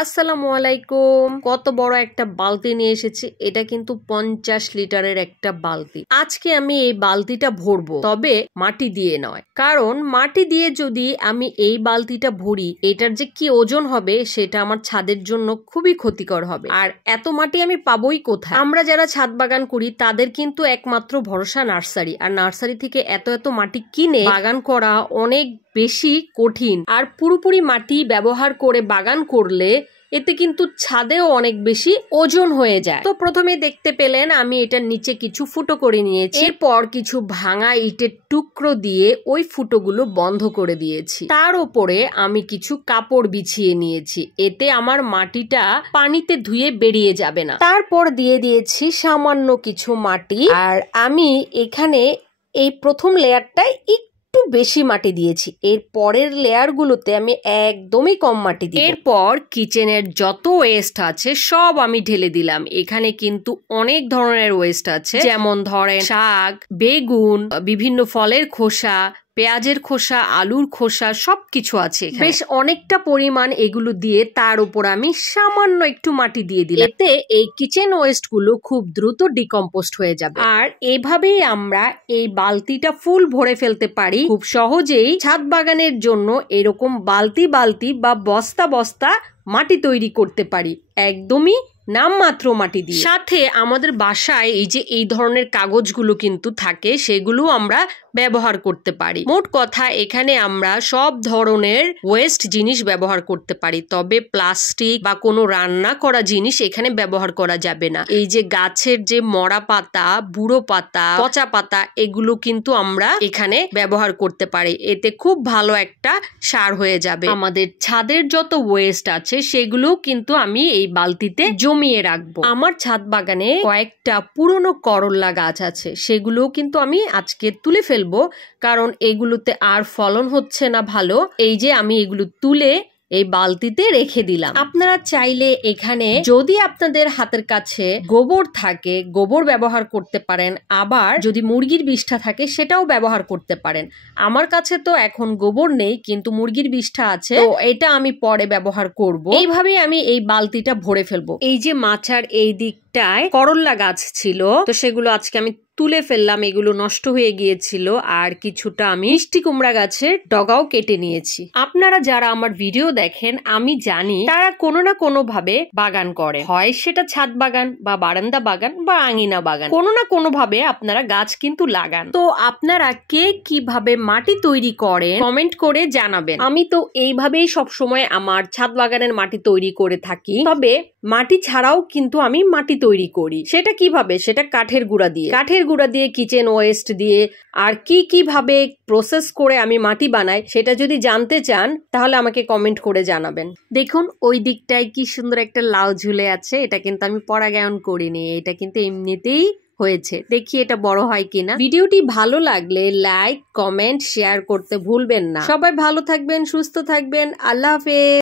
আসসালামু আলাইকুম। কত বড় একটা বালতি নিয়ে এসেছি। এটা কিন্তু 50 লিটারের একটা বালতি। আজকে আমি এই বালতিটা ভরবো, তবে মাটি দিয়ে নয়। কারণ মাটি দিয়ে যদি আমি এই বালতিটা ভরি, এটার যে কি ওজন হবে সেটা আমার ছাদের জন্য খুবই ক্ষতিকর হবে। আর এত মাটি আমি পাবোই কোথায়? আমরা যারা ছাদ বাগান করি তাদের কিন্তু একমাত্র ভরসা নার্সারি। আর নার্সারি থেকে এত এত মাটি কিনে বাগান করা অনেক বেশি কঠিন। আর পুরোপুরি মাটি ব্যবহার করে বাগান করলে এতে কিন্তু ছাদেও অনেক বেশি ওজন হয়ে যায়। তো প্রথমে দেখতে পেলেন আমি এটার নিচে কিছু ফুটো করে নিয়েছি। এরপর কিছু ভাঙা ইটের টুকরো দিয়ে ওই ফুটোগুলো বন্ধ করে দিয়েছি। তার উপরে আমি কিছু কাপড় বিছিয়ে নিয়েছি, এতে আমার মাটিটা পানিতে ধুয়ে বেরিয়ে যাবে না। তারপর দিয়ে দিয়েছি সামান্য কিছু মাটি। আর আমি এখানে এই প্রথম লেয়ারটায় একটু বেশি মাটি দিয়েছি, এর পরের লেয়ার গুলোতে আমি একদমই কম মাটি দিই। এরপর কিচেনের যত ওয়েস্ট আছে সব আমি ঢেলে দিলাম। এখানে কিন্তু অনেক ধরনের ওয়েস্ট আছে, যেমন ধরেন শাক, বেগুন, বিভিন্ন ফলের খোসা, পেঁয়াজের খোসা, আলুর খোসা, সবকিছু আছে। বেশ অনেকটা পরিমাণ এগুলো দিয়ে তার উপর আমি সামান্য একটু মাটি দিয়ে দিলাম। এতে এই কিচেন ওয়েস্ট গুলো খুব দ্রুত ডিকম্পোস্ট হয়ে যাবে। আর এভাবেই আমরা এই বালতিটা ফুল ভরে ফেলতে পারি খুব সহজেই। ছাদ বাগানের জন্য এরকম বালতি বালতি বা বস্তা বস্তা মাটি তৈরি করতে পারি, একদমই নামমাত্র মাটি দিয়ে। সাথে আমাদের বাসায় এই যে এই ধরনের কাগজগুলো কিন্তু থাকে, সেগুলো আমরা ব্যবহার করতে পারি। মোট কথা এখানে আমরা সব ধরনের ওয়েস্ট জিনিস ব্যবহার করতে পারি, তবে প্লাস্টিক বা কোনো রান্না করা জিনিস এখানে ব্যবহার করা যাবে না। এই যে গাছের যে মরা পাতা, বুড়ো পাতা, পচা পাতা, এগুলো কিন্তু আমরা এখানে ব্যবহার করতে পারি। এতে খুব ভালো একটা সার হয়ে যাবে। আমাদের ছাদের যত ওয়েস্ট আছে সেগুলো কিন্তু আমি এই বালতিতে জমিয়ে রাখবো। আমার ছাদ বাগানে কয়েকটা পুরনো করল্লা গাছ আছে, সেগুলোও কিন্তু আমি আজকে তুলে ফেলবো, কারণ এগুলোতে আর ফলন হচ্ছে না ভালো। এই যে আমি এগুলো তুলে এই বালতিতে রেখে দিলাম। আপনারা চাইলে এখানে যদি আপনাদের হাতের কাছে গোবর থাকে, গোবর ব্যবহার করতে পারেন। আবার যদি মুরগির বিষ্ঠা থাকে সেটাও ব্যবহার করতে পারেন। আমার কাছে তো এখন গোবর নেই, কিন্তু মুরগির বিষ্ঠা আছে, তো এটা আমি পরে ব্যবহার করব। এইভাবে আমি এই বালতিটা ভরে ফেলবো। এই যে মাচার এই দিকটায় করল্লা গাছ ছিল, তো সেগুলো আজকে আমি তুলে ফেললাম, এগুলো নষ্ট হয়ে গিয়েছিল। আর কিছুটা আমি মিষ্টি কুমড়া গাছের ডগাও কেটে নিয়েছি। আপনারা যারা আমার ভিডিও দেখেন আমি জানি তারা কোনো না কোনো ভাবে বাগান করে, হয় সেটা ছাদ বাগান বা বারান্দা বাগান বা আঙিনা বাগান, কোনো না কোনো ভাবে আপনারা গাছ কিন্তু লাগান। তো আপনারা কে কিভাবে মাটি তৈরি করেন কমেন্ট করে জানাবেন। আমি তো এইভাবেই সবসময় আমার ছাদ বাগানের মাটি তৈরি করে থাকি, তবে মাটি ছাড়াও কিন্তু আমি মাটি তৈরি করি। সেটা কিভাবে? সেটা কাঠের গুঁড়া দিয়ে, কিচেন ওয়েস্ট দিয়ে, আর কিভাবে প্রসেস করে আমি মাটি বানাই সেটা যদি জানতে চান তাহলে আমাকে কমেন্ট করে জানাবেন। দেখুন ওই দিকটায় কি সুন্দর একটা লাউ ঝুলে আছে, এটা কিন্তু আমি পরাগায়ন করিনি, এটা কিন্তু এমনিতেই হয়েছে। দেখি এটা বড় হয় কিনা। ভিডিওটি ভালো লাগলে লাইক, কমেন্ট, শেয়ার করতে ভুলবেন না। সবাই ভালো থাকবেন, সুস্থ থাকবেন। আল্লাহ হাফেজ।